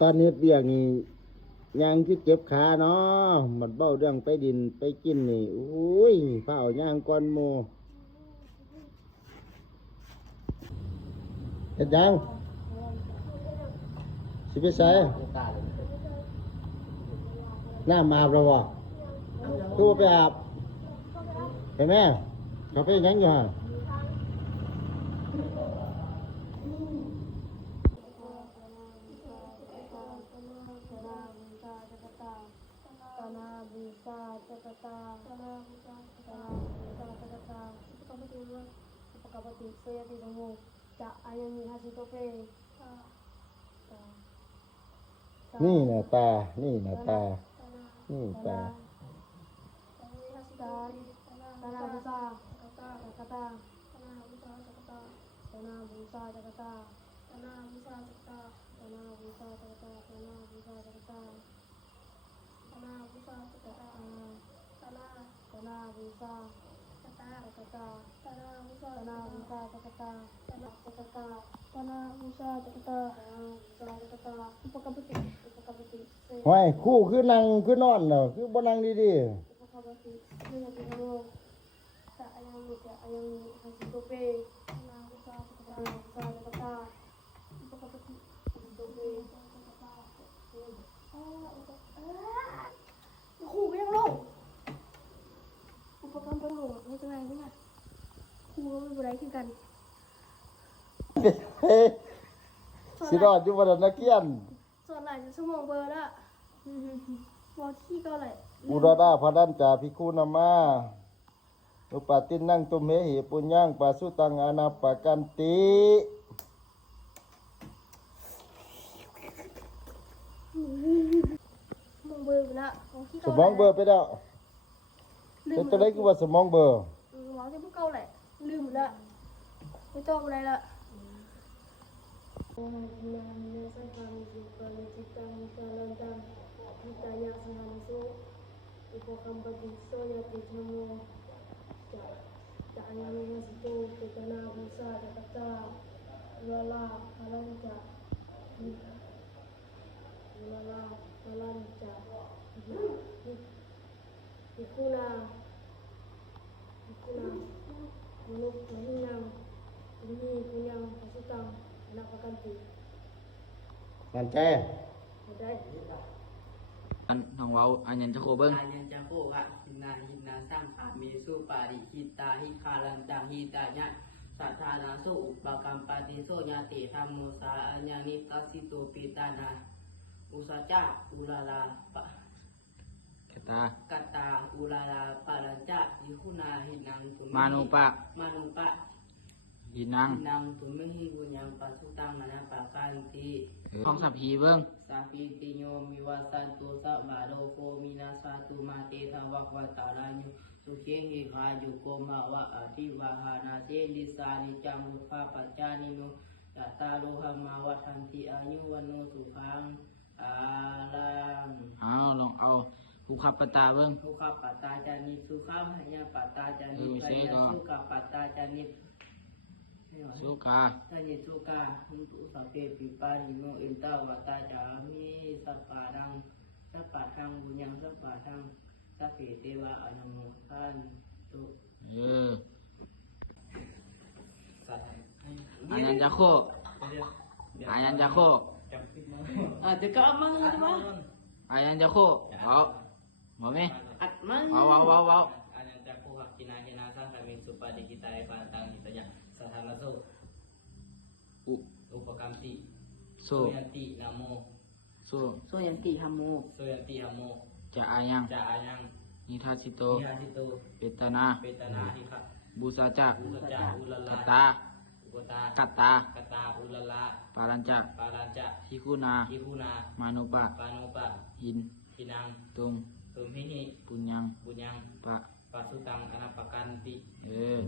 ตอนนี้เบียกนี่ยังที่เจ็บขาเนาะมันเบ้าเรื่องไปดินไปกินนี่โอ้ยฝ้าวย่างก้อนโมเห็ดยังสิไปใส่น้ำอาบแล้ววะตู้ไปอาบเห็นไหมเขาไปยังอยู่ฮะนี่นะตา นี่นะตา นี่ตา ห้อยคู่คือนั่งคือนอนเนาะคือบ่นั่งดีขู่ก็ยังลงอุปกรณ์เป็นหลวงไม่เป็นไรไม่ใช่ขู่ก็ไม่เป็นไรคือกัน ๆเฮ้ยสิรอดอยู่บ่ดอกนักเรียน ส่วนหลายจะชั่วโมงเบอร์ละวอที่ก็เลย อุราดาพดันจาภิกขุนามาอุปาตินนั่งตุมเหหิปุญญังปาสุตังอานาปกันติมองเบอร์ไปละสมองเบอร์ไปแล้วเป็นตัวเล็กคือว่าสมองเบอร์ มองจะพวกเก่าแหละลืมละไม่ต้องอะไรละนั่นใจ อันน้องเว้าอันยันจะโคเบิ้ง อายัญจะโคกะหินาสร้างขาเมสุปาริหิตาหิคาลันจาหิตายะสัทธานาโสอุปกรรมปฏิโสญาติธรรมโมสาอัญญานิตัสสิโตปิตานาอุสาจาอุลาลาปะ กตา กัตตาอุลาลาปาลัญจายิคุนาหินังตุ มานุปะ มานุปะ หินัง หินังตุเมหิบุญญังปัสสุตังอนาปาการติ ของสัพพีเบิ้ง สัพพิติโยมิวาสันตุสัพพะโลกโกมินาสาตุมาเตทวักวัตตาลายุสุเขหิคายุโกมาวะอภิวาหานาเสลิสานิจังมุขะปัจจานิโนยัตตาโลหะมาวัฏันติอายุวันโนสุขังอาลัง เอาลองเอาภูขับปตาเบิ้ง มุขะปัตตาจานิสุขัมหยาปัตตาจานิ เสก สุขะปัตตาจานิ สุกา ถ้าเยสุกาหุนตุสัพเพปิปานิโนอินตาวตาจามิสัพพะรังสัพพะทังบุญยังสัพพะทังสัพเพเทวะอนุโมทันตุ สัตว์ อันยันจะโคอันยันจะโค เดี๋ยวก็เอามันจะมา อันยันจะโคเอาหมอไหม อัดมัน เอา อันนั้นจะโคหักกินากินาสังขมิสุปาดิกิตายปานตังหิตยะสถานะโส อุ อุปกรรมติ โซ ยันตินะโม โซ โซยันติฮัมโมโซยันติฮัมโม จะอายัง จะอายัง นิทัสสิโต นิหาทิโต เปตนา เปตนาหิคะ บูซาจัก อุกจาอุล ก ลา ตา อุกตา กัตตาก ตาอุลลา ปารัญจัก ปารัญจะ ทิคุณา ทิคุนา มานุปะ ปานุปะ หิน ทินัง ตุง ตุมหิหิ ปุญญัง บุญยัง ปะ ปัสสุตังอนาปกันติ เออ